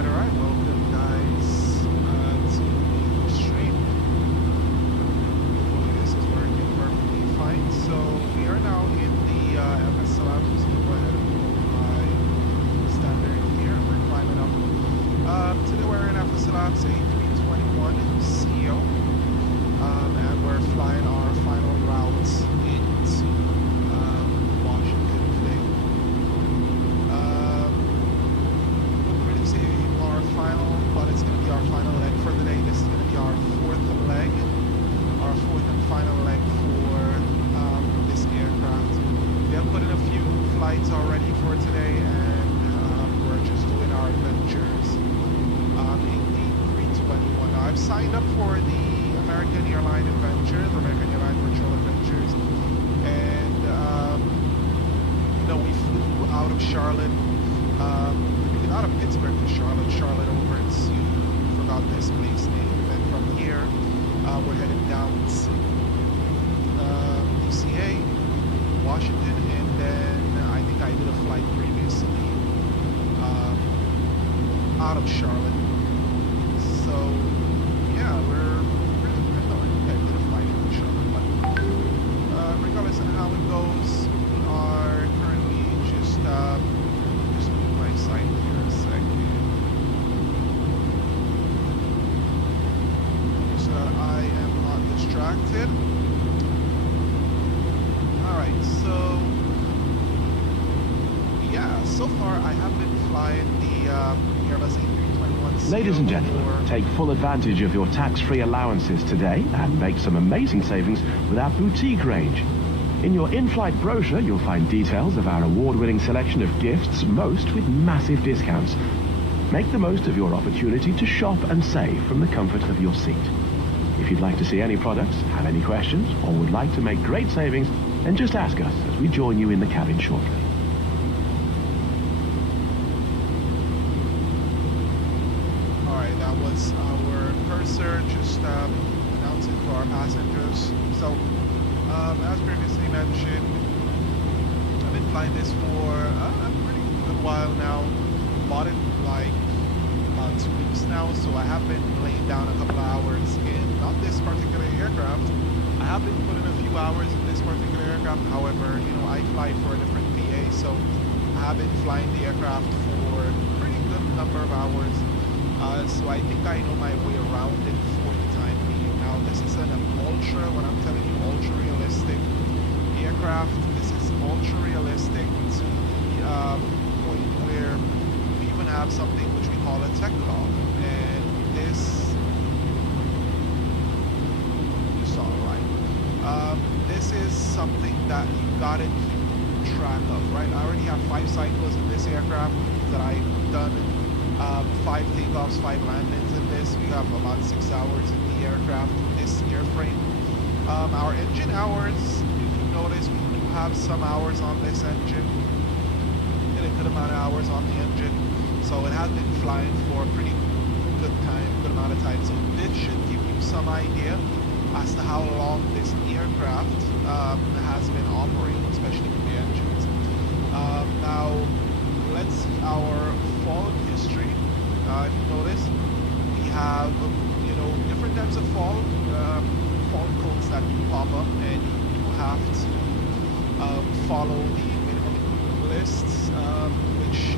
Alright. Welcome, guys, to the stream. Hopefully this is working perfectly fine. So we are now in the Fslabs. I'm just going to go ahead and pull my standard here. We're climbing up. Today we're in Fslabs A321Ceo. And we're flying our final routes into Washington today. Our final, but it's going to be our final leg for the day. This is going to be our fourth leg, our fourth and final leg for this aircraft. We have put in a few flights already for today, and we're just doing our adventures in the 321. Now, I've signed up for the American Airline Adventures, American Airline Virtual Adventures, and we flew out of Charlotte. Out of Pittsburgh to Charlotte over to, forgot this place name, and then from here we're heading down to DCA, Washington, and then I think I did a flight previously out of Charlotte. So yeah, I think I did a flight out of Charlotte, but regardless of how it goes, we are currently just moving my site here. I am not distracted. Alright, so yeah, so far I have been flying the Airbus A321Ceo. Ladies and gentlemen, take full advantage of your tax-free allowances today and make some amazing savings with our boutique range. In your in-flight brochure, you'll find details of our award-winning selection of gifts, most with massive discounts. Make the most of your opportunity to shop and save from the comfort of your seat. If you'd like to see any products, have any questions, or would like to make great savings, then just ask us as we join you in the cabin shortly. Alright, that was our cursor just announcing for our passengers. So, as previously mentioned, I've been flying this for a pretty good while now. Bought it like about 2 weeks now, so I have been laying down a couple of hours in not this particular aircraft. I have been putting a few hours in this particular aircraft. However, I fly for a different VA, so I have been flying the aircraft for a pretty good number of hours. So I think I know my way around it for the time being. Now, this is an ultra, when I'm telling you ultra realistic aircraft, this is ultra realistic to the point where we even have something which we call a tech log, and this this is something that you gotta keep track of, right? I already have 5 cycles in this aircraft that I've done, 5 takeoffs, 5 landings in this. We have about 6 hours in the aircraft, this airframe. Our engine hours, if you notice, we do have some hours on this engine, and a good amount of hours on the engine. So it has been flying for a pretty good amount of time. So this should give you some idea as to how long this aircraft has been operating, especially with the engines. Now, let's see our fall history. If you notice, we have different types of fall codes that pop up, and you do have to follow the minimum equipment lists, which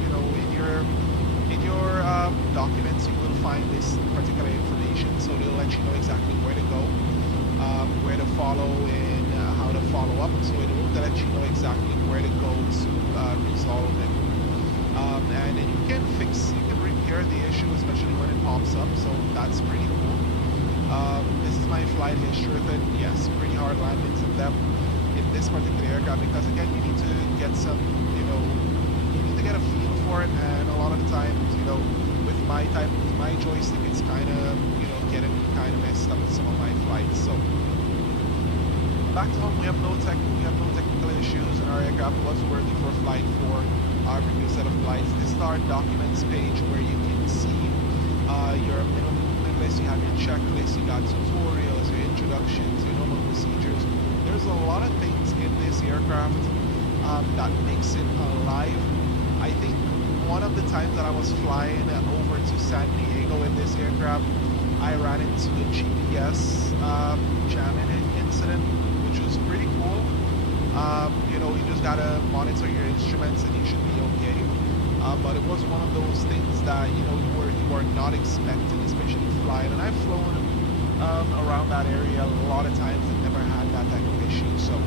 in your documents you will find this particular information. So they'll let you know exactly where to go, where to follow, and how to follow up. So it will let you know exactly where to go to resolve it. And then you can repair the issue, especially when it pops up. So that's pretty cool. This is my flight history with it. Yes, pretty hard landings in them in this particular aircraft, because again, you need to get some, you need to get a feel for it. And a lot of the times, with my joystick, it's kind of, getting kind of messed up with some of my flights. So back to home, we have no technical issues, and our aircraft was worthy for flight for our previous set of flights. This is our documents page where you can see your minimum movement list. You have your checklist, you got tutorials, your introductions, your normal procedures. There's a lot of things in this aircraft that makes it alive. I think one of the times that I was flying over to San Diego in this aircraft, I ran into the GPS jamming incident, which was pretty cool. You know, you just gotta monitor your instruments and you should be okay. But it was one of those things that, you know, you are not expecting, especially flying. And I've flown around that area a lot of times and never had that type of issue. So,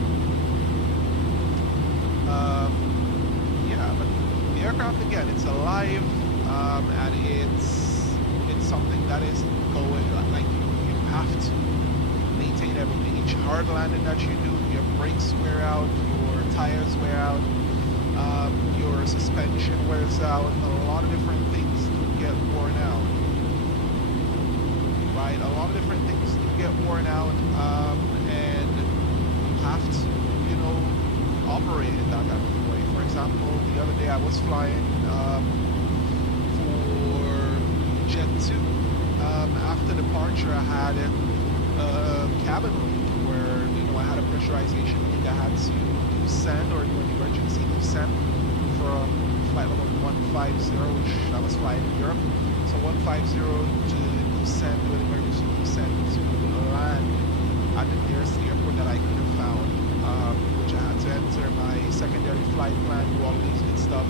yeah, but the aircraft, again, it's alive, and it's something that is going, like you have to maintain everything. Each hard landing that you do, your brakes wear out, your tires wear out, your suspension wears out, a lot of different things do get worn out. Right, a lot of different things do get worn out, and you have to, you know, operate in that type of way. For example, the other day I was flying for Jet 2. After departure, I had a cabin leak where, you know, I had a pressurization leak. I had to descend or do an emergency descent from flight level 150, which I was flying in Europe. So 150 to descend, do an emergency descent to land at the nearest airport that I could have found, which I had to enter my secondary flight plan, do all of these good stuff,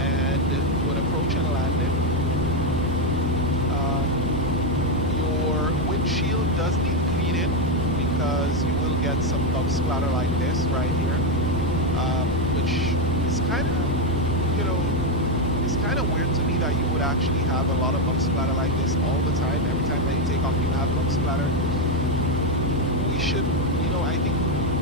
and do an approach and landing. Your windshield does need cleaning because you will get some bug splatter like this right here, which is kind of, you know, it's kind of weird to me that you would actually have a lot of bug splatter like this all the time. Every time that you take off, you have bug splatter. We should, you know, I think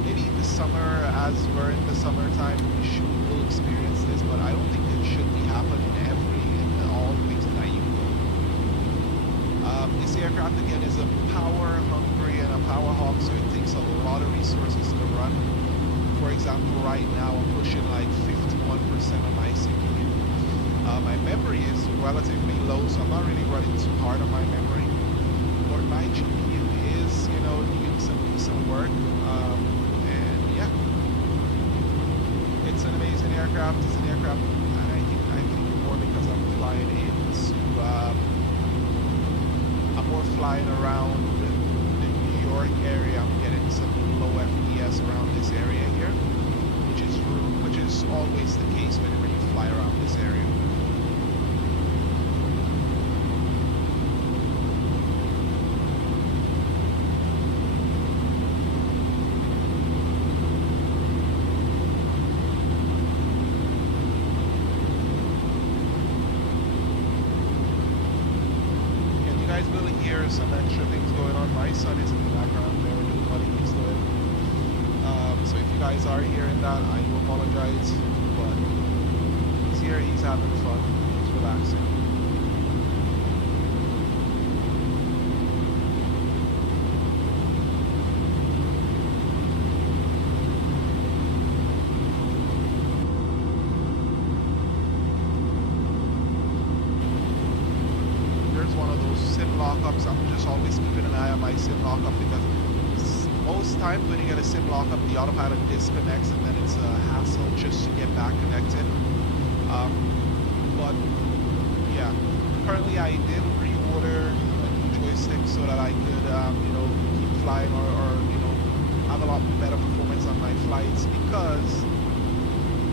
maybe this summer, as we're in the summertime, we will experience this, but I don't think it should be happening in all places that you go. This aircraft, again, is a power hungry and a power hog, so it takes a lot of resources to run. For example, right now I'm pushing like 51% of my CPU. My memory is relatively low, so I'm not really running too hard on my memory. But my GPU is, you know, doing some decent work. And yeah, it's an amazing aircraft. It's an aircraft, and I think more because I'm flying into, I'm more flying around the New York area. I'm getting some low FPS around this area here, which is always the case whenever you fly around this area. Some extra things going on. My son is in the background there doing what he's doing. So if you guys are hearing that, I do apologize, but he's here, he's having fun, he's relaxing. Lockups, I'm just always keeping an eye on my sim lockup because most times when you get a sim lockup, the autopilot disconnects and then it's a hassle just to get back connected. But yeah, currently I did reorder a new joystick so that I could, you know, keep flying or you know, have a lot better performance on my flights, because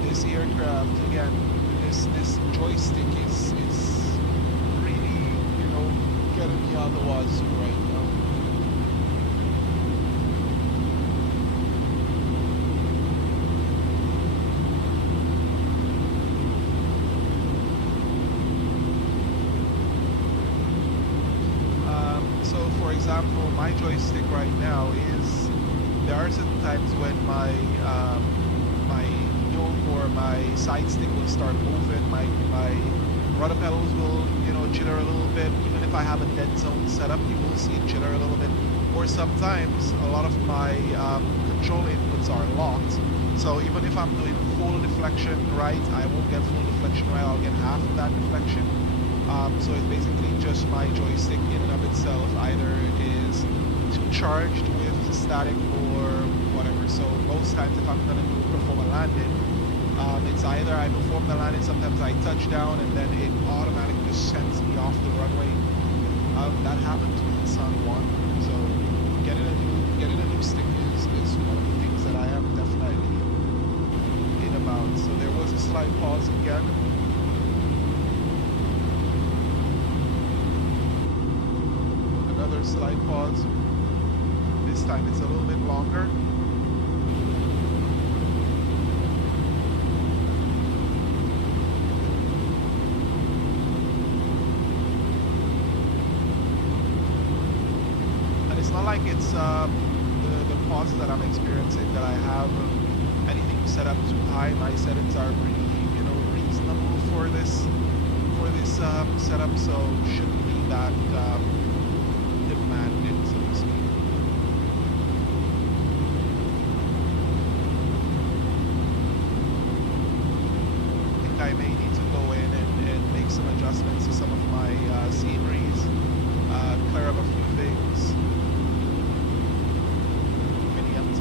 this aircraft, again, this joystick is really, you know, getting me out the wazoo right now. So for example, my joystick right now is, there are certain times when my my yoke or my side stick will start moving, my rudder pedals will, you know, jitter a little bit. Even if I have a dead zone set up, you will see it jitter a little bit. Or sometimes a lot of my control inputs are locked. So even if I'm doing full deflection right, I won't get full deflection right, I'll get half of that deflection. So it's basically just my joystick in and of itself. Either it is too charged with static or whatever. So most times if I'm going to perform a landing, It's either I perform the landing, sometimes I touch down, and then it automatically just sends me off the runway. That happened to me in San Juan. So getting a new stick is one of the things that I am definitely in about. So there was a slight pause again. Another slight pause. This time it's a little bit longer. It's not like it's the pauses that I'm experiencing that I have anything set up too high. My settings are pretty, reasonable for this setup, so shouldn't be that demanding, so to speak. I think I may need to go in and make some adjustments to some of my sceneries, clear up a few things.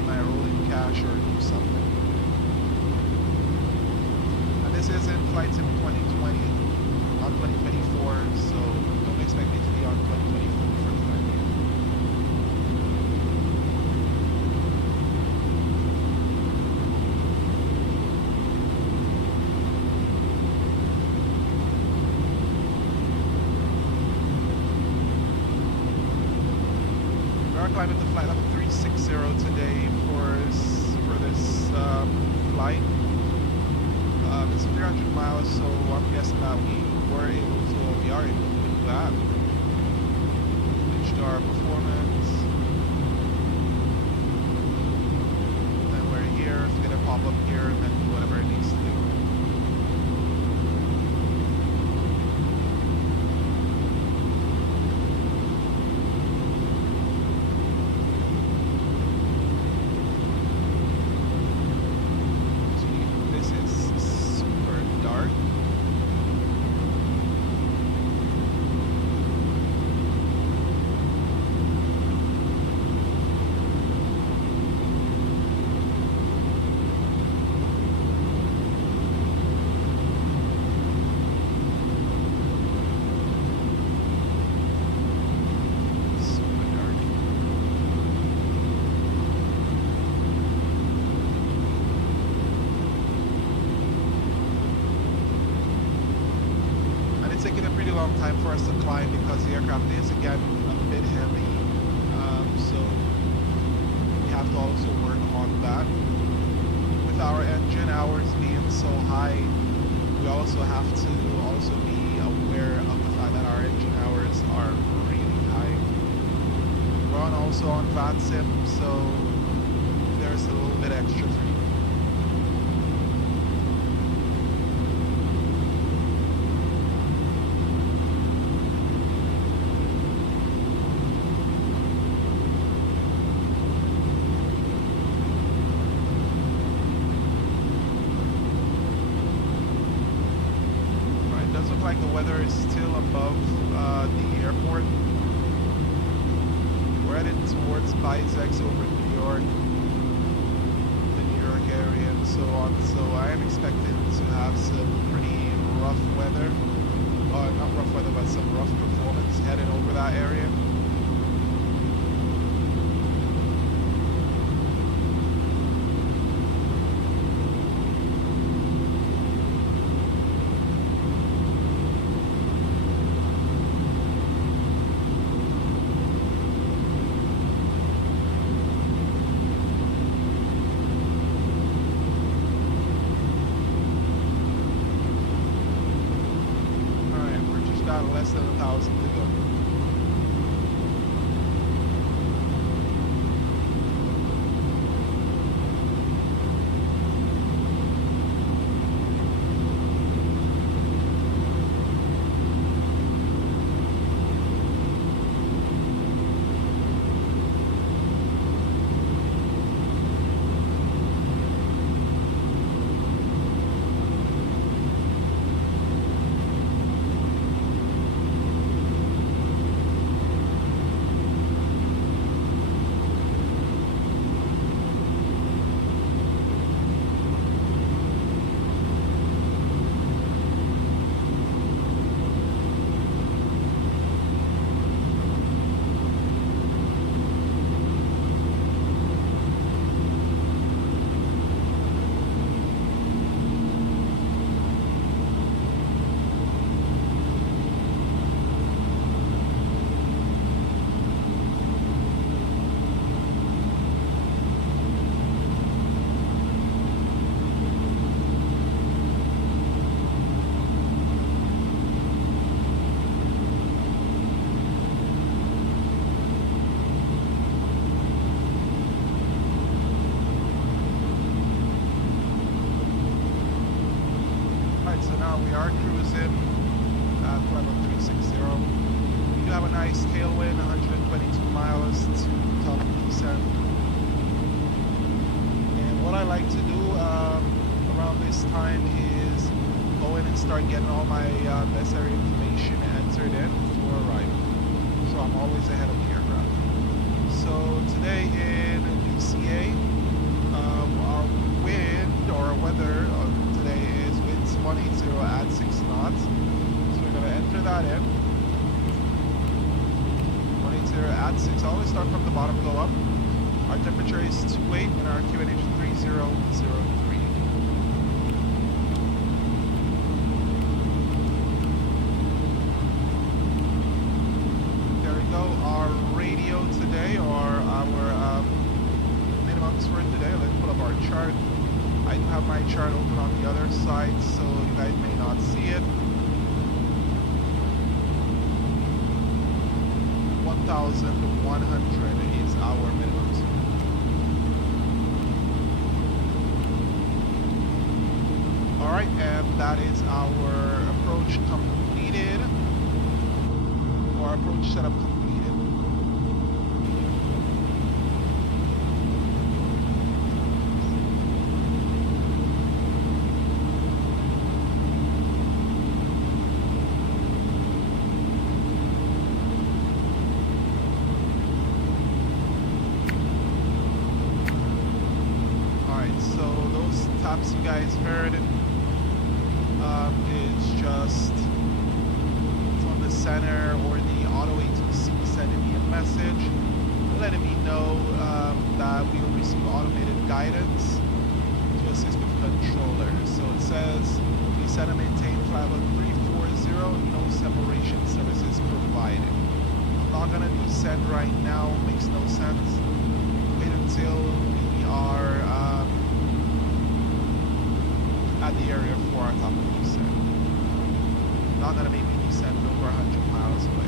My rolling cache or do something. And this is in flight sim 2020, not 2024, so don't expect me to be on 2024 for the time being. We are climbing to flight level 360 today for this flight. It's 300 miles, so I'm guessing that we are able to do that. Reached our performance. Then we're here. It's gonna pop up here and then do whatever it needs to do. Taking a pretty long time for us to climb because the aircraft is again a bit heavy, so we have to also work on that. With our engine hours being so high, we also have to also be aware of the fact that our engine hours are really high. We're also on VATSIM, so there's a little bit extra for you. Like the weather is still above the airport. We're headed towards Bizex over New York, the New York area and so on. So I am expecting to have some pretty rough weather, not rough weather, but some rough performance heading over that area. Less than 1,000 to go. have a nice tailwind, 122 miles to top descent. And what I like to do around this time is go in and start getting all my necessary information entered in for arrival. So I'm always ahead of the aircraft. So today in BCA, our wind or our weather today is winds 180 at 6 knots. So we're going to enter that in. 180 at 6. I always start from the bottom, go up. Our temperature is 28 and our QNH 3003. There we go. Our radio today, or our minimums for today. Let's pull up our chart. I do have my chart open on the other side, so you guys may not see it. 1,100 is our minimums. All right, and that is our approach completed, or approach setup completed. Taps you guys heard is just from the center or the auto A2C sending me a message letting me know that we will receive automated guidance to assist with controllers. So it says we set and maintain flight level 340, no separation services provided. I'm not gonna do send right now, makes no sense. Wait until we are at the area for our top of descent. Not gonna make me descend over 100 miles away.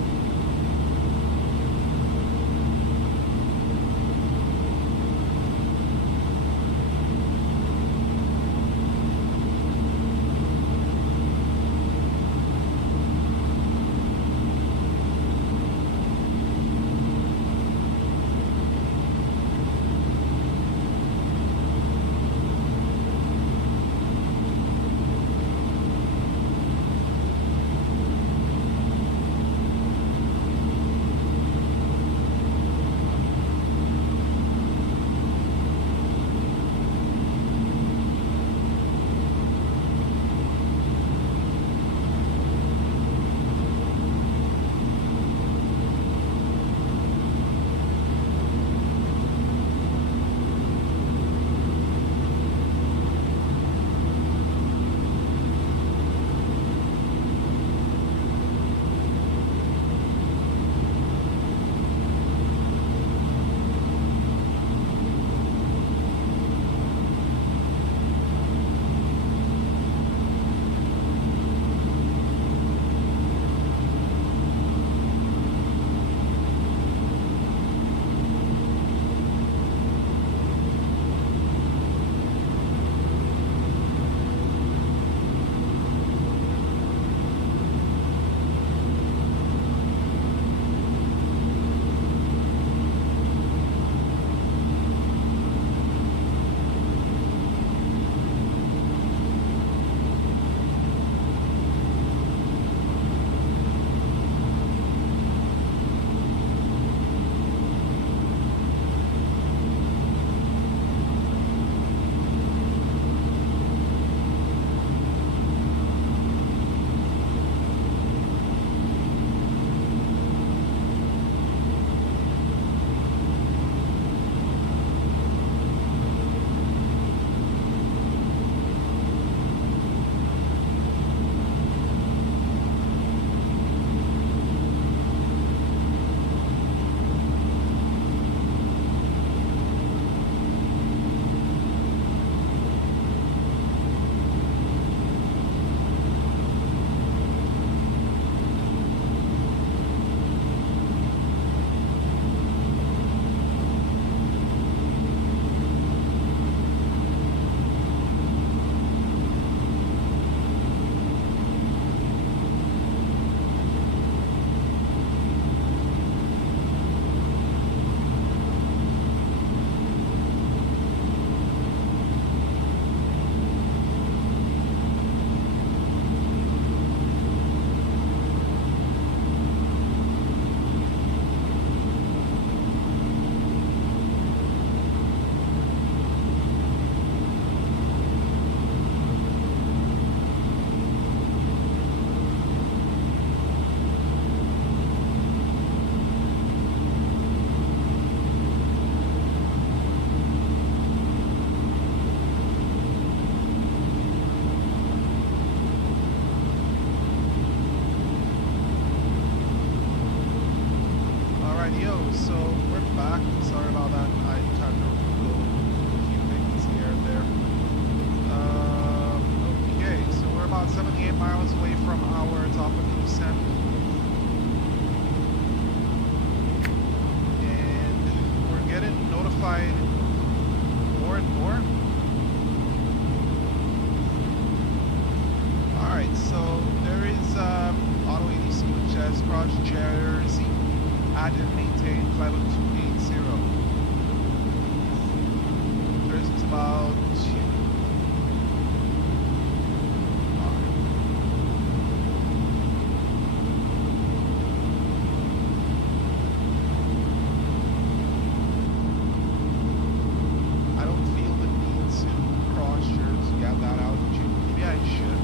Yo, so we're back. Sorry about that. I tried to go a few things here and there. Okay, so we're about 78 miles away from our top of descent. And we're getting notified more and more. Alright, so there is auto ADC which has crossed Jersey. Add and maintain flight level 280. There's about 2. I don't feel the need to cross Jersey at that altitude. Maybe I should.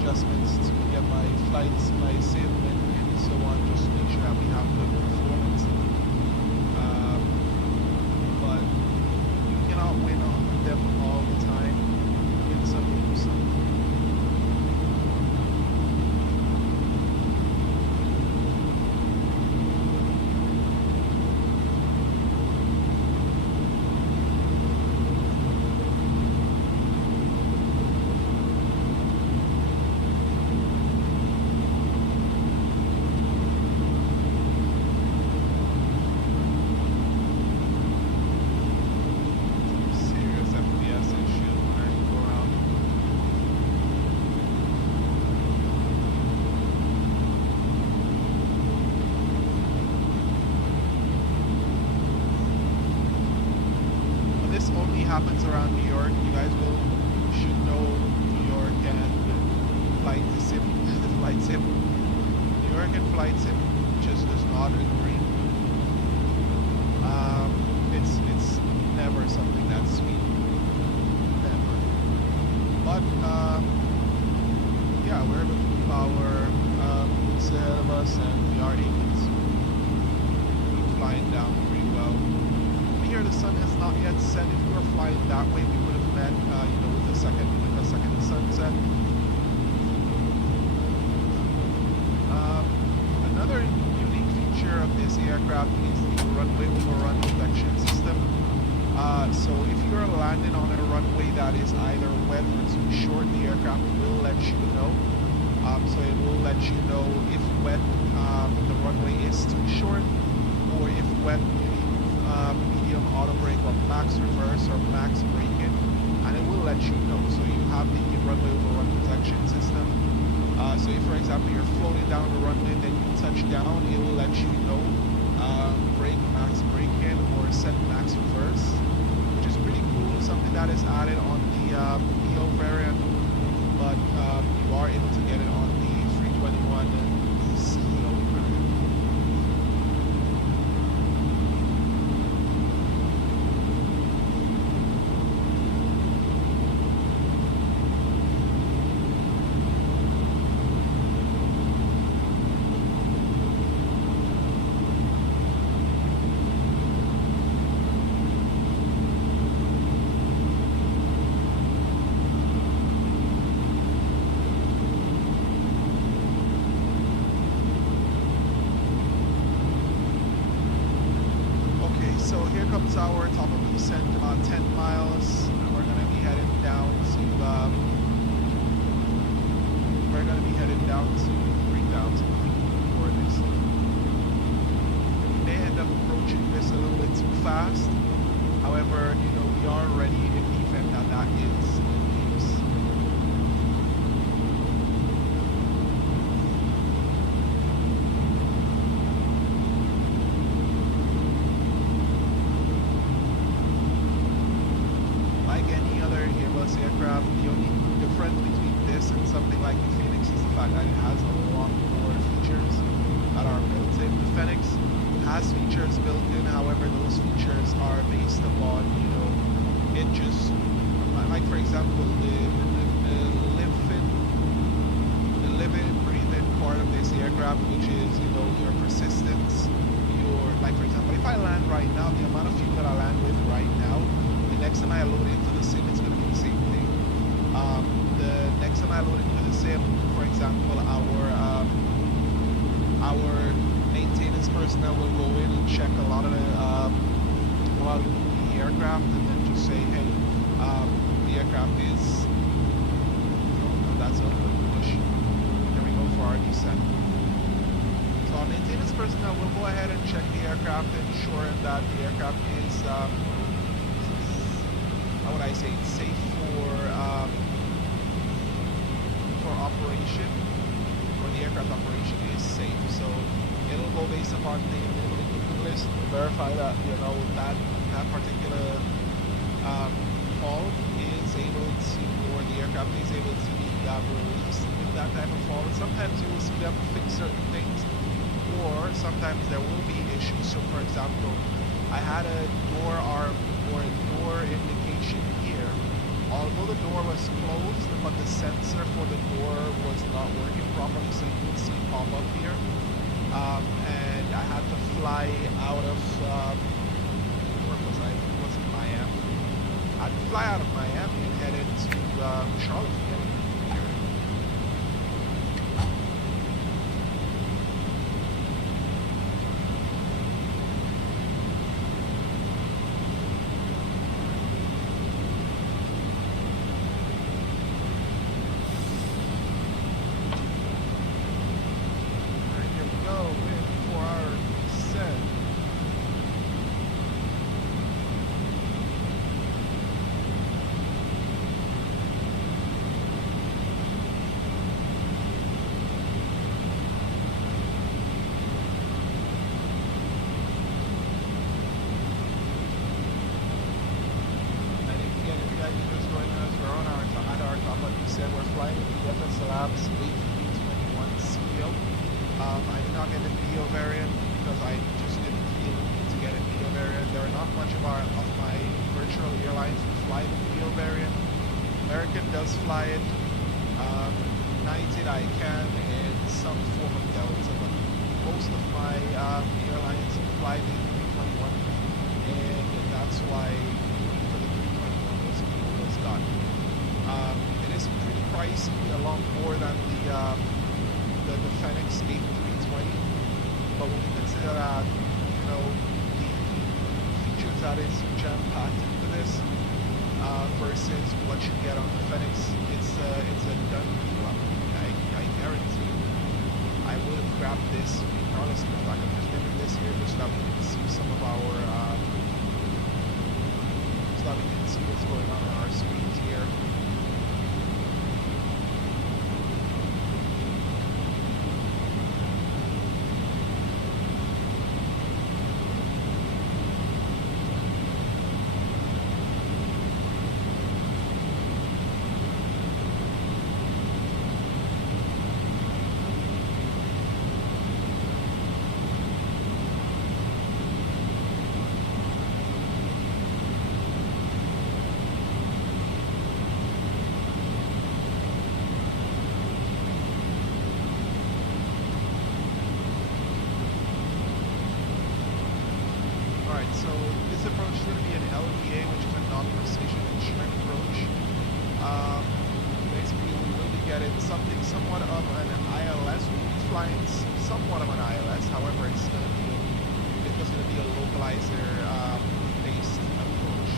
adjustments to get my flights, my sim, and so on, just to make sure that we have good performance. But you cannot win on them all the time. Win some, lose some. Happens around New York. You guys should know New York and flight sim. Flight sim. New York and flight sim just does not agree. It's never something that's sweet. Never. But yeah, we're able to keep our syllabus, and we are able to keep flying down pretty well. Here the sun has not yet set. If we were flying that way, we would have met, with the second sunset. Another unique feature of this aircraft is the runway overrun detection system. So if you're landing on a runway that is either wet or too short, the aircraft will let you know. So it will let you know if wet, the runway is too short, or if wet, medium auto brake or max reverse or max braking, and it will let you know. So you have the runway overrun protection system. So if, for example, you're floating down the runway, then you touch down, it will let you know brake max braking or set max reverse, which is pretty cool. Something that is added on the Neo variant, but you are able to get it on the 321Ceo variant. So here comes our top of descent, about 10 miles, and we're going to be heading down to Greentown for this. We may end up approaching this a little bit too fast. However, we are ready in the event that that is the case. Aircraft, the only difference between this and something like the Phoenix is the fact that it has a lot more features that are built in. The Phoenix has features built in, however, those features are based upon, it just, like for example, the living, breathing part of this aircraft, which is, your persistence, like for example, if I land right now, the amount of fuel that I land with right now, the next time I load into the sim, it's going to be the same thing. The next time I load into the sim, for example, our maintenance personnel will go in and check a lot of the aircraft, and then just say, hey, the aircraft is, that's a good push. There we go for our descent. So our maintenance personnel will go ahead and check the aircraft and ensure that the aircraft is, how would I say, it's safe for operation, or the aircraft operation is safe. So it'll go based upon the list to verify that that particular fault is able to, or the aircraft is able to be released with that type of fault. And sometimes you will see them fix certain things, or sometimes there will be issues. So for example, I had a door arm or a door indication here. Although the door was closed, but the sensor for the door was not working properly, so you can see pop up here. And I had to fly out of, where was I? It was in Miami. I had to fly out of Miami and head into Charlotte to get it here. Fslabs A321Ceo. I did not get the video variant because I just didn't feel the need to get a video variant. There are not much of my virtual airlines who fly the video variant. American does fly it. United I can, and some form of Delta, but most of my airlines fly the 321, and that's why for the 321 was got. It is pretty pricey, a lot more than the Fenix A320, but when you consider that, you know, the features that is jam-packed into this versus what you get on the Fenix, it's a done deal. I guarantee you, I would have grabbed this regardless of the fact I'm just getting this here just so that we can see some of our so that we can see what's going on our screens here. So this approach is going to be an LVA, which is a non-precision instrument approach. Basically, we will be getting something somewhat of an ILS. We'll be flying somewhat of an ILS. However, it's going to be a localizer based approach.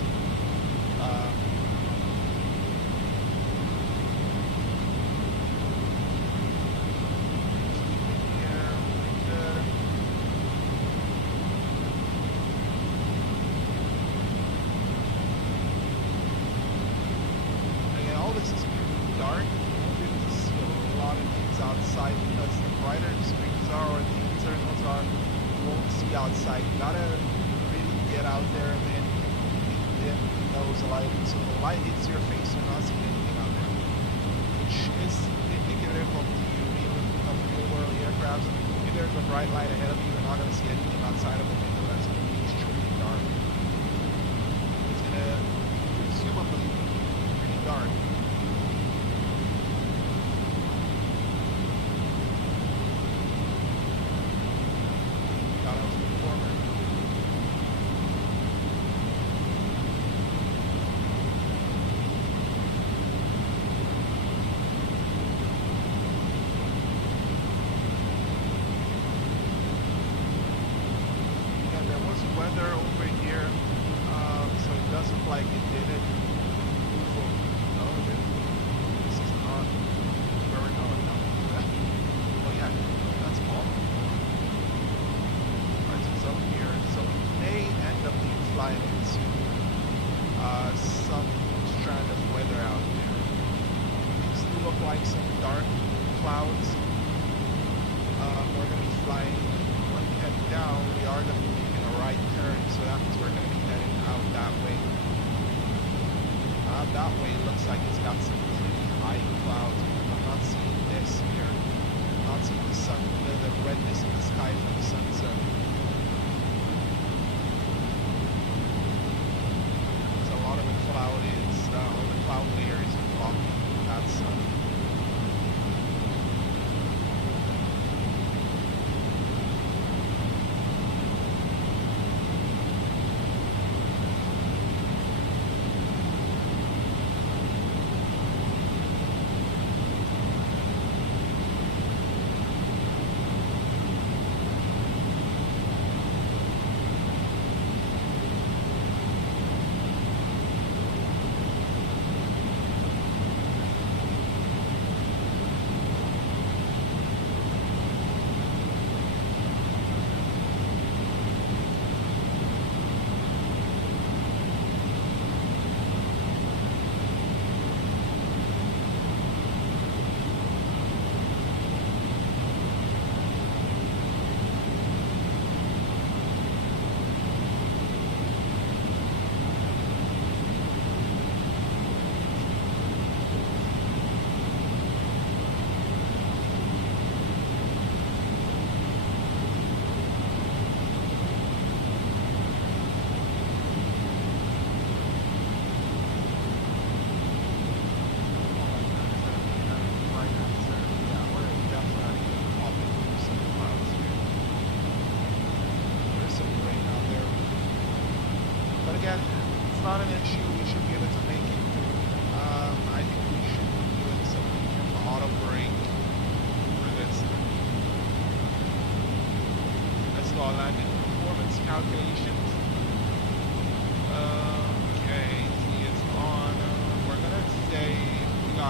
Outside because the brighter the screens are or the internals are, you won't see outside. You gotta really get out there and then dim those lighting. So the light hits your face, you're not seeing anything out there, which is indicative of real world aircraft. If there's a bright light ahead of you, you're not gonna see anything outside of the window. That's gonna be extremely dark. It's gonna presumably be pretty dark. Weather over here, so it does look like it didn't move over. No, it didn't. This is not where we're going now. Oh yeah, that's awful. Alright, so it's up here. So we may end up being flying into some strand of weather out there. These do look like some dark clouds. We're going to be flying, when we head down, we are going to be right turn, so that means we're going to be heading out that way. That way it looks like it's got some pretty high clouds. I'm not seeing this here. I'm not seeing the sun, the redness in the sky from the sunset. So a lot of the cloud is, or the cloud layer is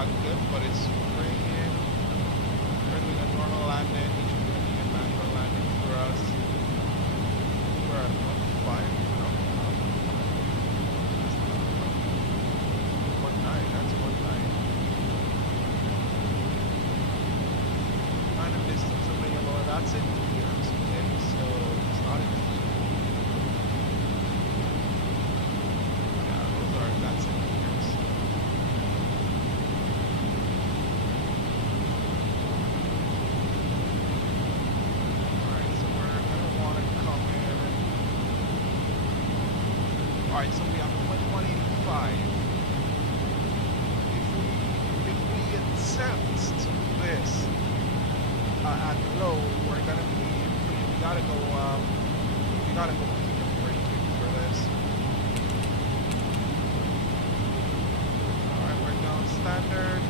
not good, but it's bringing. We're doing a normal landing, which is going to be a manual landing for us. We're at 1.5. No, 1.9. That's 1.9. Kind of distance a little lower. That's in meters, okay? So it's not in feet. Yeah, that's in meters. Alright, so we're gonna want to come in. Alright, so we have 185. If we attempt to do this at low, we're gonna be we gotta go medium braking for this. Alright, we're down standard,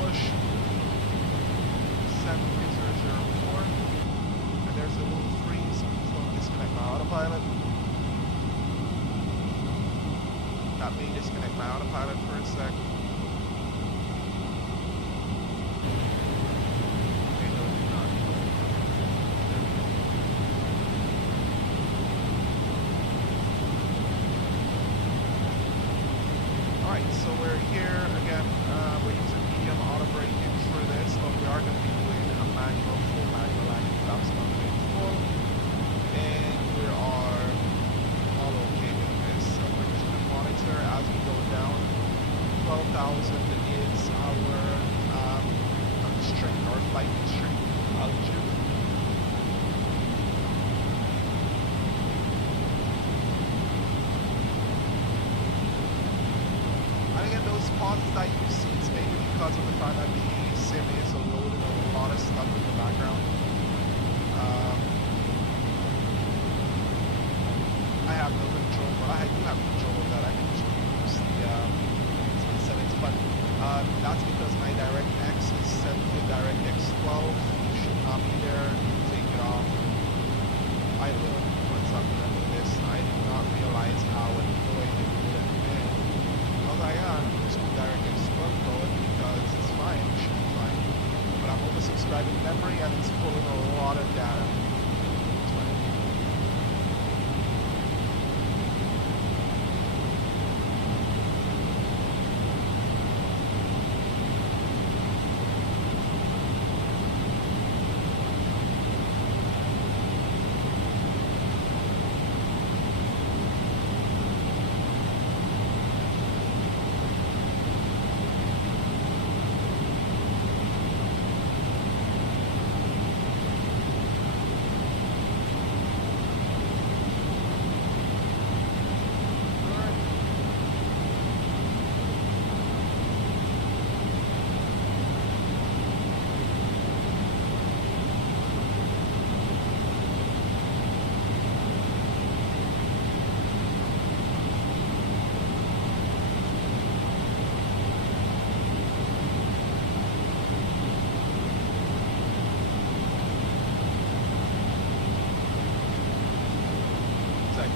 push 7004, and there's a little freeze, so please don't disconnect my autopilot. That may disconnect my autopilot for a sec. So we're here again, we're using medium auto braking for this, but we are going to be doing a manual, full manual landing flaps company full, and we are all okay with this. So we're just going to monitor as we go down. 12,000 is our constraint, our flight constraint altitude. Those pauses that you see, it's maybe because of the fact that the sim is loading a lot of stuff in the background. I have no control, but I do have control of that. I can just use the settings, but that's because my DirectX is set to DirectX 12. You should not be there. Take it off. I will once I'm done with this. I did not realize how annoying it would have been. I am just DirectX 12 going because it's fine, it should be fine. But I'm oversubscribing memory and it's pulling a lot of data. It's fine.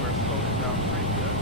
We're floating down pretty good.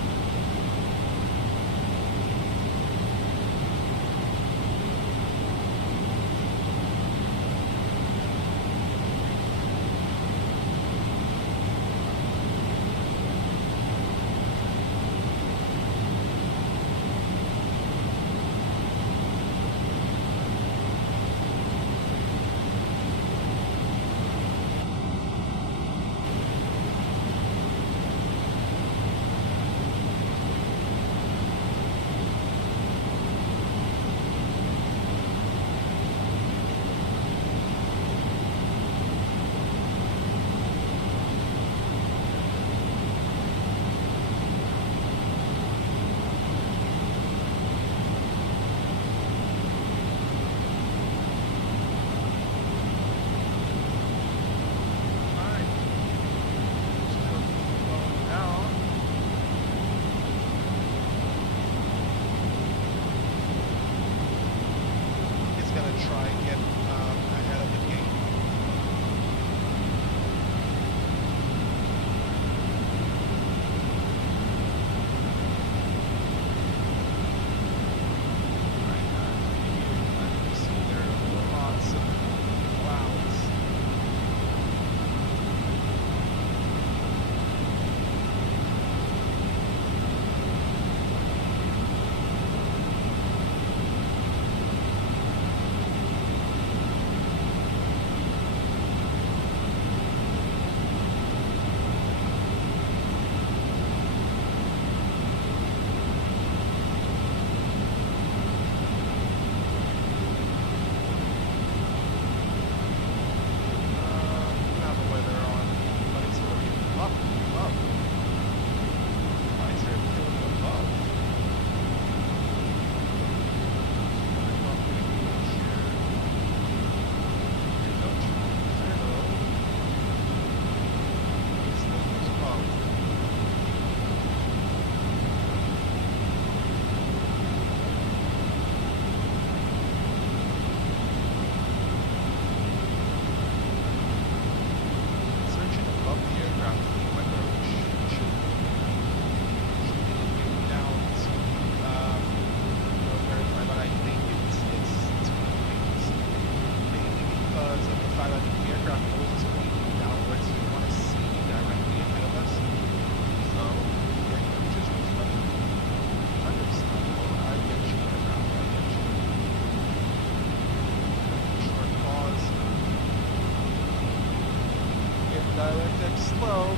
slow.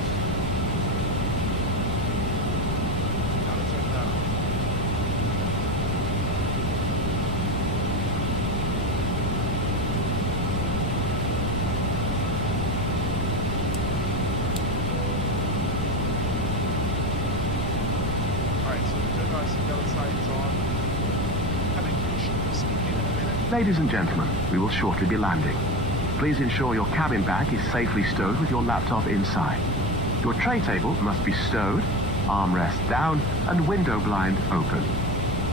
Gotta turn that off. Alright, so we turn our seatbelt signs on. Having reached speed in a minute. Ladies and gentlemen, we will shortly be landing. Please ensure your cabin bag is safely stowed with your laptop inside. Your tray table must be stowed, armrest down, and window blind open.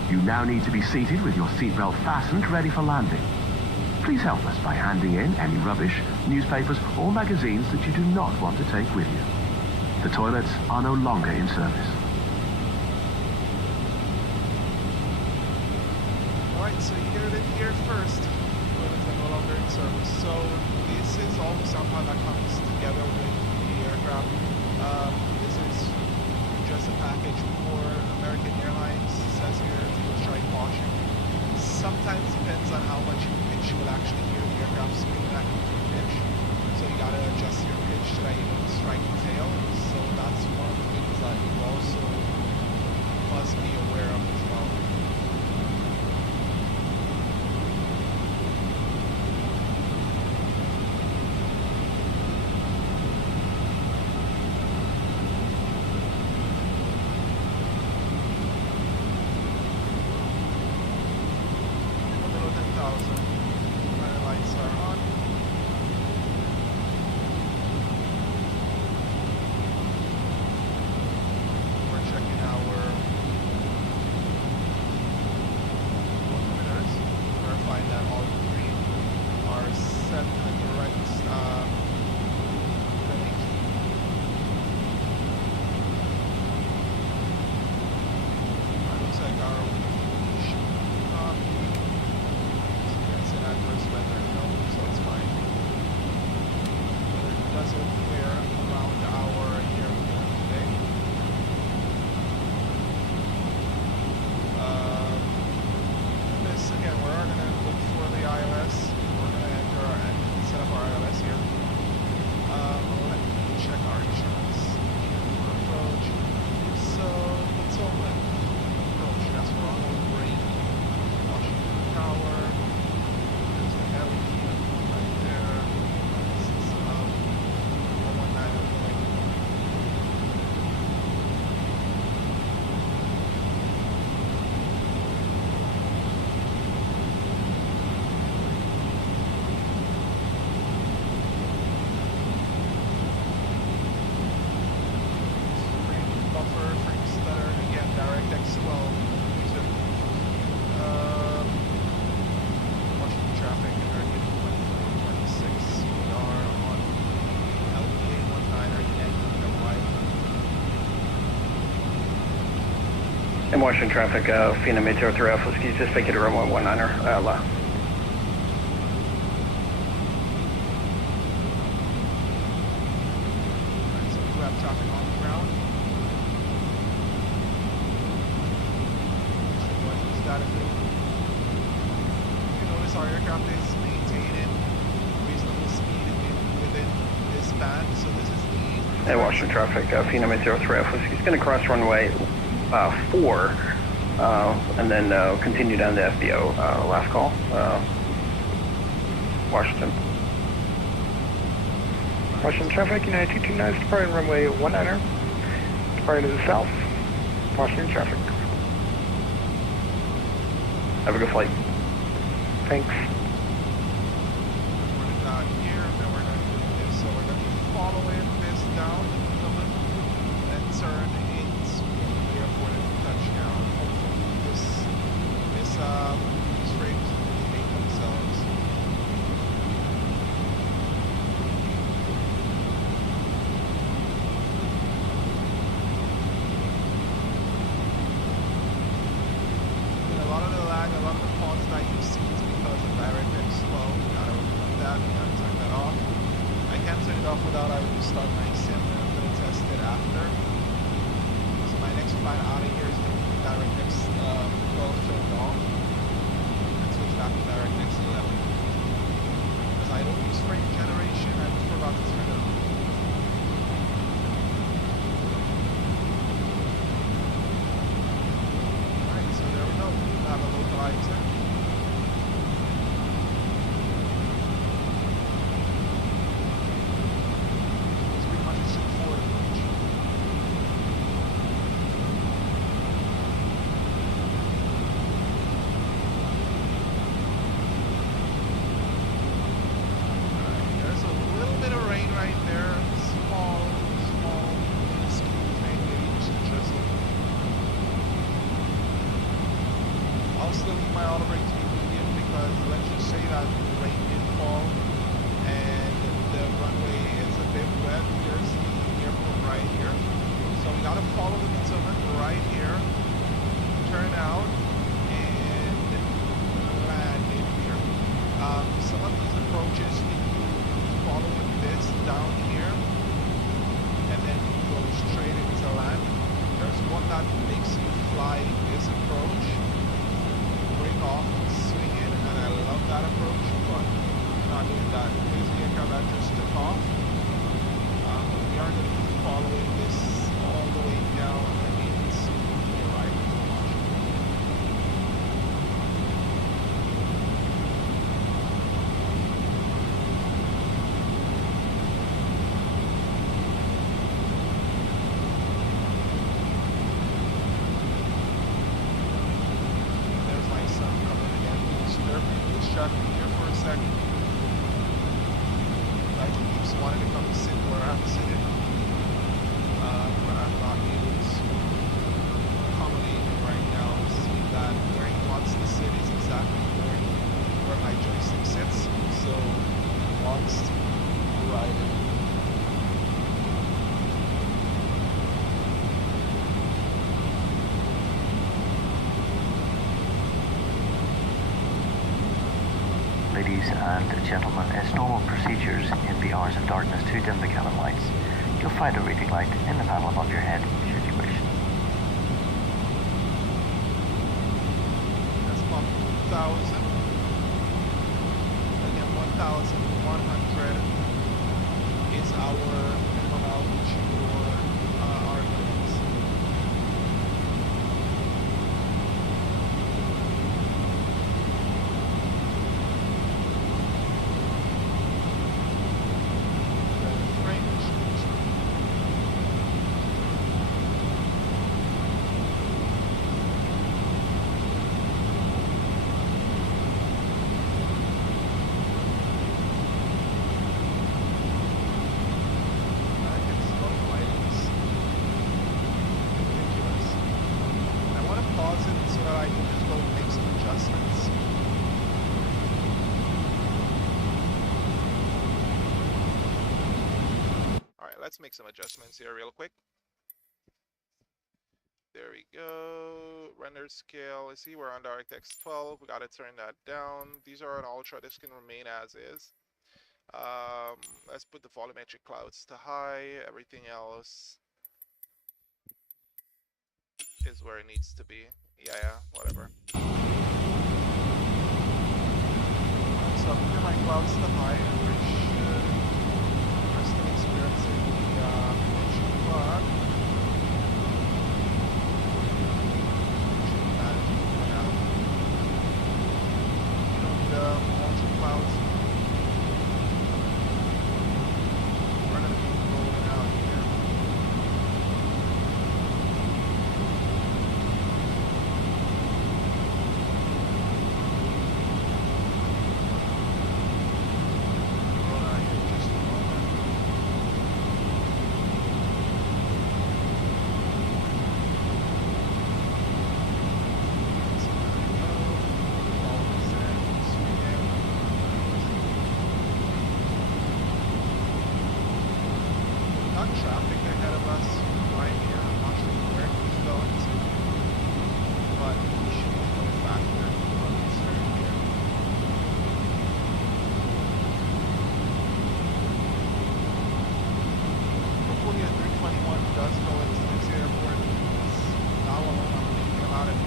You now need to be seated with your seatbelt fastened, ready for landing. Please help us by handing in any rubbish, newspapers, or magazines that you do not want to take with you. The toilets are no longer in service. Alright, so you heard it here first. Toilets are no longer in service. So this is all somehow that comes together with the aircraft. This is just a package for American Airlines. It says here fuel strike caution. Sometimes depends on how much you pitch, you will actually hear the aircraft screaming at you through pitch. So you gotta adjust your pitch to that, strike the tail. So that's one of the things that you also must be aware of as well. In Washington traffic, Phenom 803 Alpha, excuse just vacate runway 19er, left. So we have traffic on the ground. What he's got to do. You notice our aircraft is maintaining reasonable speed within this band. So this is the... In Washington traffic, Phenom 803 Alpha, he's going to cross runway 4, and then continue down to FBO. Last call, Washington. Washington traffic, United 229 is departing runway 19er, departing to the south. Washington traffic. Have a good flight. Thanks. We're down here, then we're going to do this. So we're going to be following this down and turn into the airport and touchdown. Hopefully these frames will make themselves. And a lot of the lag, a lot of the faults that you see is because of DirectX flow. You gotta remove that, you gotta turn that off. I can't turn it off without I restart my sim, and I'm gonna test it after. So my next flight out of here is gonna be DirectX 12 turned off and switch back to DirectX 11. Because I don't use frame generation, I just forgot to turn it on. still need my auto brake to be medium because let's just say that rain did fall and the runway is a bit wet. Here's the airport right here. So we gotta follow the concealment right here, turn out, and land in here. Some of these approaches you follow this down here, and then you go straight into land. There's one that makes you fly this approach, break off, swing in, and I love that approach, but I'm not doing that. Here's the aircraft that just took off. We are going to be following this all the way down into the right into Washington. There's my son coming again. Please check me here for a second. Like he keeps wanting to come sit where I'm sitting, but I'm not able to accommodate him right now. See that where he wants to sit is exactly where my joystick sits, so he wants to ride it. Ladies and gentlemen, as normal procedures in the hours of darkness to dim the cabin lights, you'll find a reading light in the panel above your head, should you wish. That's about 1,000. Again, 1,100 is our minimum altitude or our limits. Let's make some adjustments here real quick. There we go. Render scale. I see we're on DirectX 12. We gotta turn that down. These are an ultra. This can remain as is. Let's put the volumetric clouds to high. Everything else is where it needs to be. Yeah, whatever. So I'm putting my clouds to high, which we're still experiencing the condition, but ultra clouds. We're gonna be rolling out here. Roll out here just a moment. Traffic ahead of us right here. I'm not sure where he's going to, but we should be going back there on this right here. Hopefully a 321 does go into this airport. Now alone I'm thinking about it.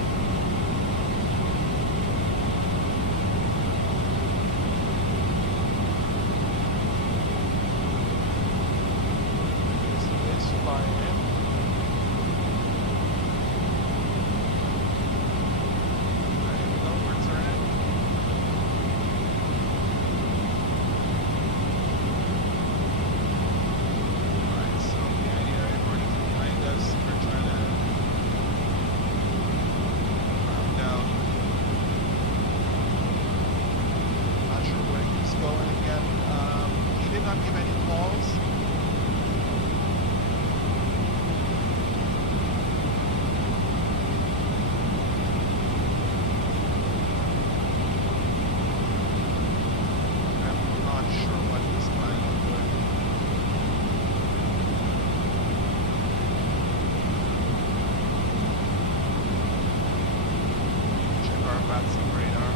got some radar.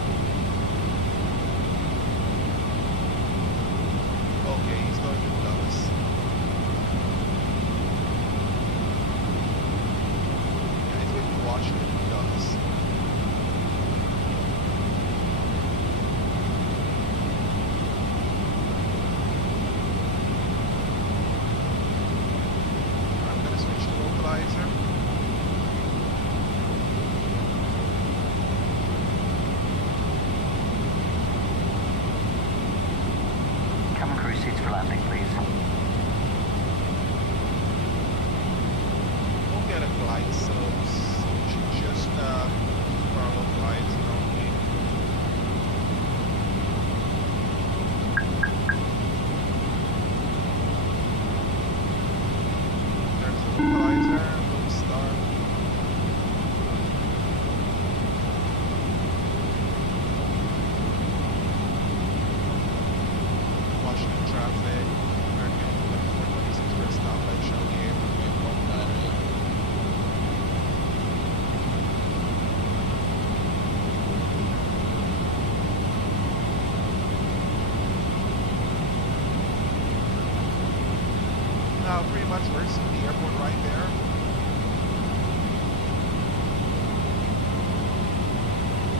Okay, he's going to Dulles. Yeah, he's going to Washington and Dulles. I'm going to switch to localizer. Cabin crew seats for landing, please. We'll get a glide, so we should just keep our localizer only. There's the localizer, we'll start. Washington traffic, American 426 for a stoplight showing a runway 19. Now pretty much we're seeing the airport right there.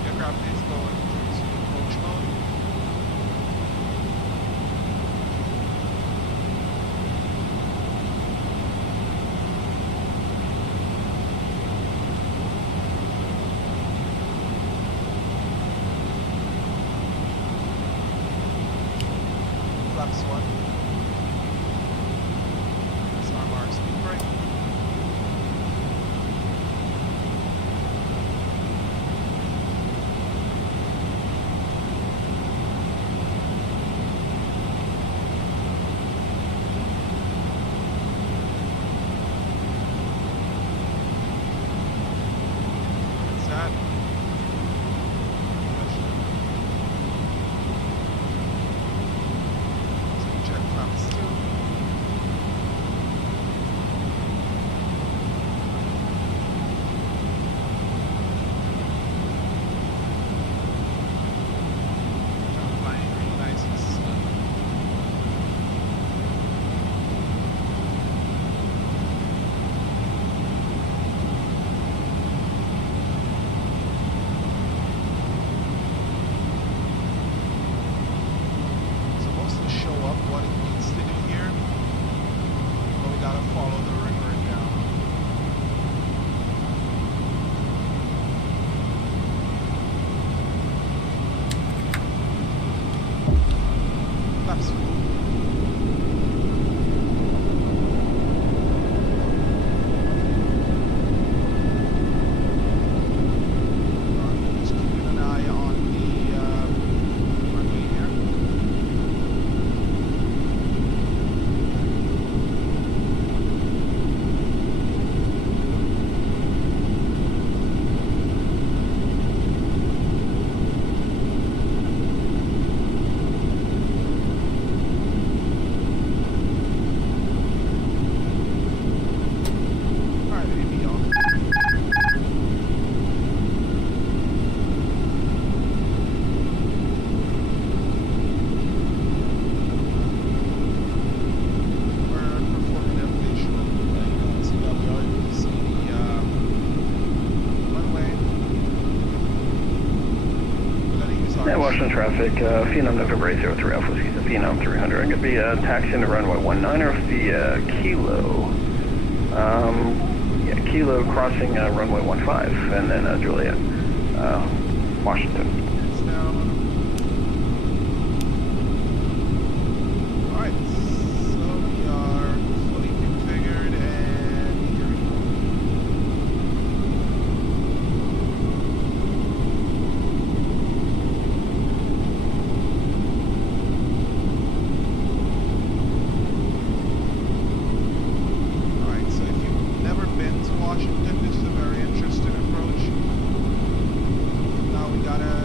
The aircraft is going into approach mode. Flaps 1. That's our mark speed brake. What's that? So check flaps 2. I'm flying really nice and smooth. Supposed to show up what it needs to do here, but we gotta follow the river down. Flaps full. Just keeping an eye on the runway here. Alright, maybe off. We're performing a visual right so that we are able to see the runway. We're gonna use our Yeah, Washington traffic, Phenom November 803 Alpha, excuse me, Phenom 300. I'm going to be taxiing to runway 19 via Kilo. Yeah, Kilo crossing runway 15, and then Juliet, Washington. It's down. Alright, so we are fully configured and here we go. Alright, so if you've never been to Washington, this is a very interesting approach. Now we gotta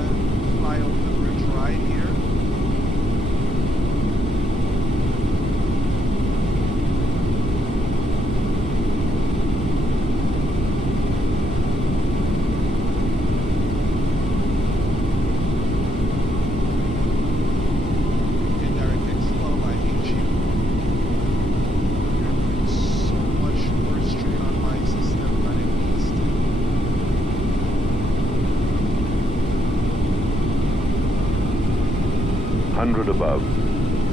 100 above.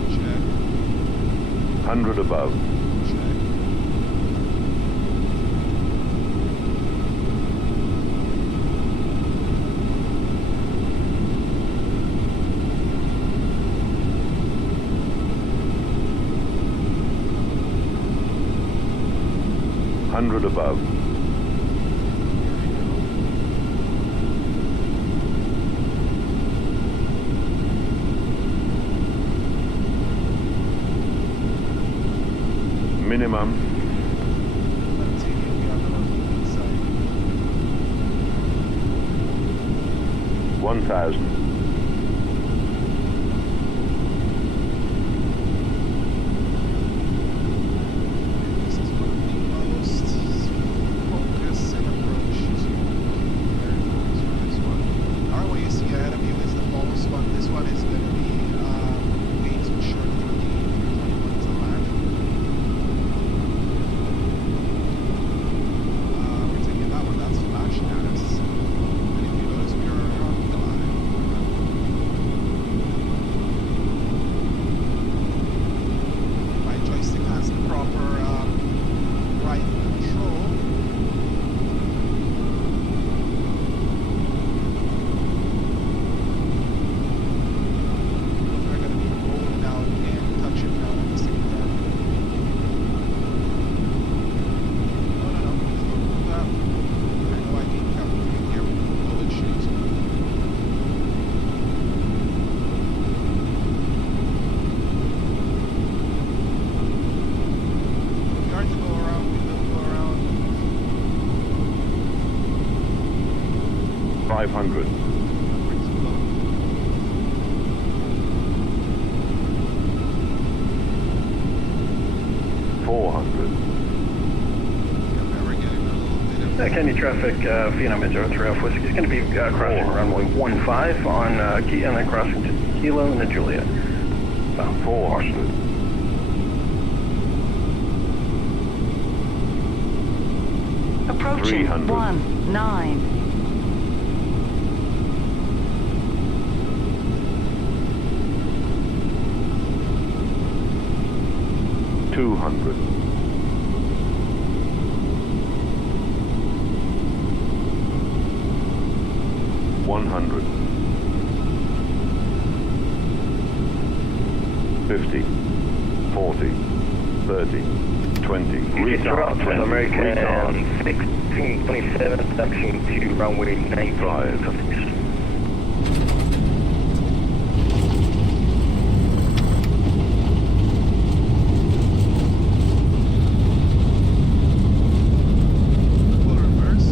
Check. 100 above. Check. Hundred above. Minimum. Continue. We have the inside. 1,000. This is one of the most focused and approach to very focused for this one. Alright, what you see ahead of you is the ball spot. This one is going to be way too short for the 321 to land. We're taking that one, that's flash status. And if you notice, we are on the line. My joystick has the proper right control. We're going to be rolling out and touching down at the same time. No, please don't do that. I know I need to be careful with bullet shoes. If you are to go around, we will go around. 500. We're too low. 400. Yeah, we're getting a little bit of Kennedy traffic, Phenom 03 Alpha Whiskey is going to be crossing runway 15 on Key and then crossing to Kilo and then Juliet. 400. Approaching 300. 19. 200. 100. 50. 40. 30. 20. Retard 20. Retard. 1627, taxiing to runway 95. full reverse.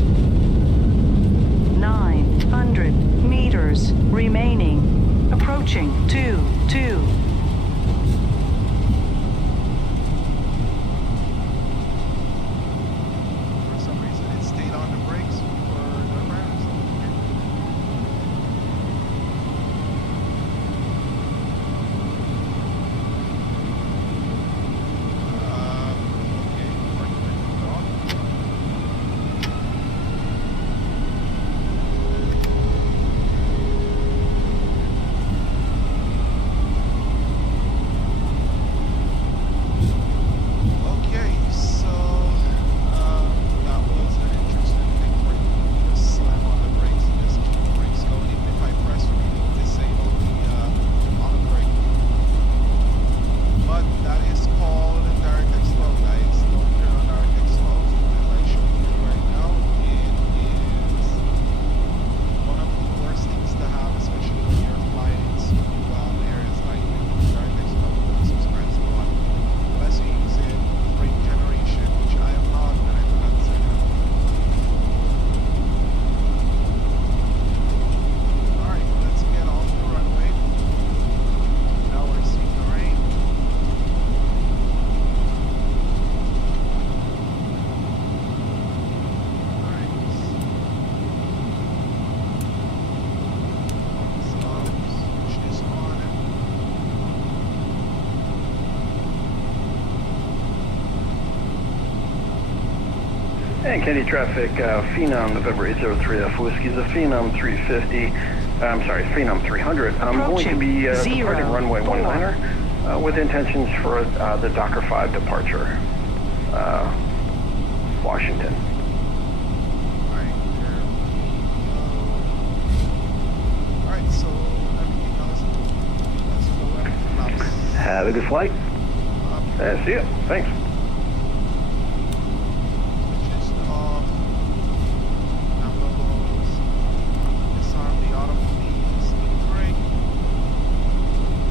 900 meters remaining. Approaching 22. For some reason, it stayed on the brakes for the ramp or something. Okay, parking brake off. Okay, so that was an interesting thing for you to just slam on the brakes and just keep the brakes going. Even if I press for you to disable the on the brake. But that is called DirectX Flow, guys. Don't turn on DirectX Flow. As I showed you right now, it is one of the worst things to have, especially when you're flying into areas like DirectX Flow. Subscribe to the one. Unless you use it brake generation, which I am not, and I forgot to turn it on. Alright, let's get off the runway. Now we're seeing the rain. Alright. So, switch this on. And Kennedy traffic, Phenom November 803 Alpha Whiskey is a Phenom 350. I'm sorry, Phenom 300. I'm going to be departing runway 19er with intentions for the Docker 5 departure, Washington. Alright, so everything else, let's go up flaps. Have a good flight. See ya. Thanks. Switches off. Nav logos. Disarm the auto police. Speed brake.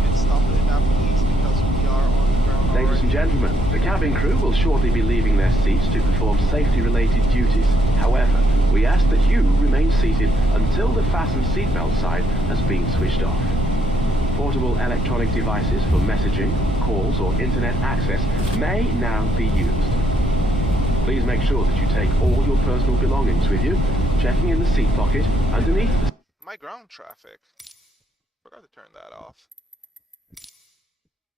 And stop the nav police because we are on the ground already. Ladies and gentlemen, the cabin crew will shortly be leaving their seats to perform safety-related duties. However, we ask that you remain seated until the fasten seatbelt sign has been switched off. Portable electronic devices for messaging, calls, or internet access may now be used. Please make sure that you take all your personal belongings with you, checking in the seat pocket underneath the... My ground traffic. Forgot to turn that off.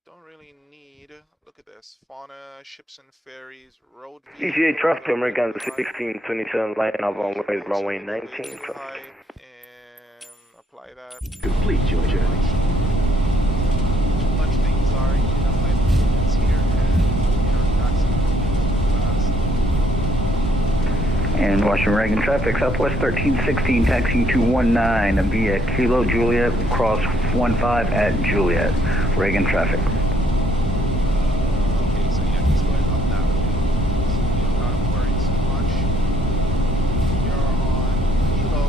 Don't really need. Look at this. Fauna, ships and ferries, road. ETA traffic, American 1627, line up on runway 19. And apply that. Complete your journey. Much things are enough items here and taxi fast. And Washington Reagan traffic, Southwest 1316, taxi to 19 via Kilo Juliet, cross 15 at Juliet. Reagan traffic. Okay, so yeah, he's going up that way. So we don't gotta worry so much. We are on Kilo.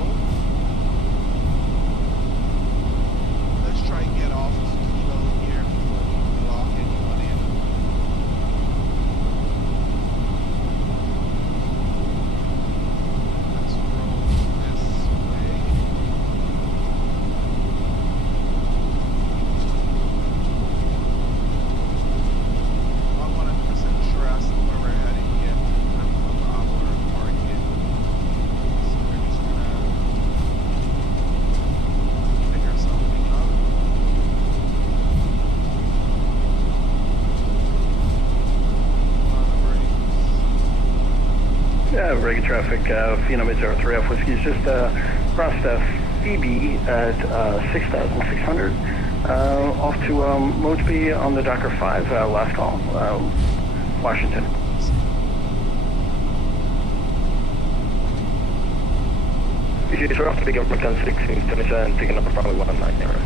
Let's try and get off of Kilo here before we lock anyone in. Let's roll this way. 100% sure as to where we're heading yet from our market. So we're just gonna figure something out. Yeah, Reagan traffic, Phenom 03F Whiskey is just crossed Phoebe at 6,600. Off to Mosby on the Docker 5, last call, Washington. We're off to begin from 10-16-77, taking up probably 19 there.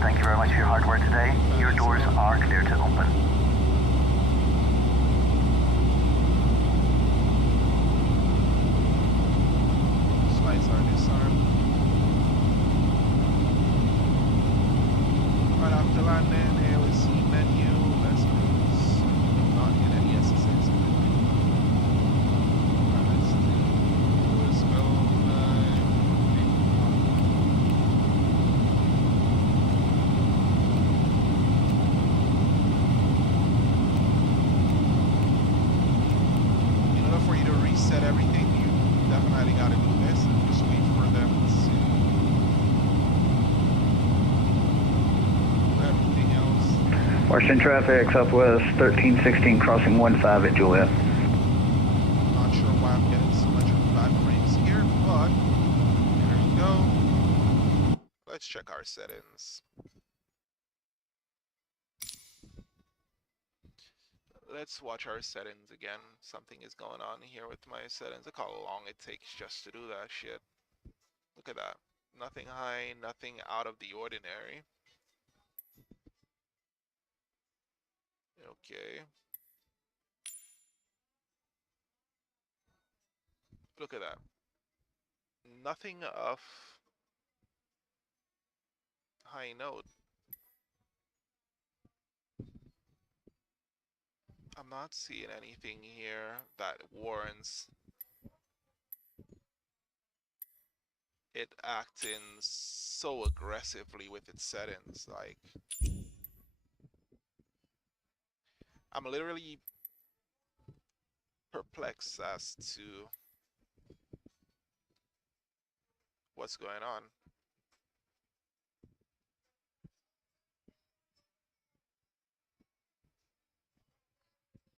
Thank you very much for your hard work today. Your doors are clear to open. Lights are disarmed. Right after landing, AOC menu. Let's cruise. Not in any SSAs. Let's do this go. In order for you to reset everything, you definitely got to do this and just wait for them to everything else. Washington traffic, Southwest 1316, crossing 15 at Juliet. Not sure why I'm getting so much of bad frames here, but there we go. Let's check our settings. Let's watch our settings again. Something is going on here with my settings. Look how long it takes just to do that shit. Look at that. Nothing high, nothing out of the ordinary. Okay. Look at that. Nothing of high note. I'm not seeing anything here that warrants it acting so aggressively with its settings. Like, I'm literally perplexed as to what's going on.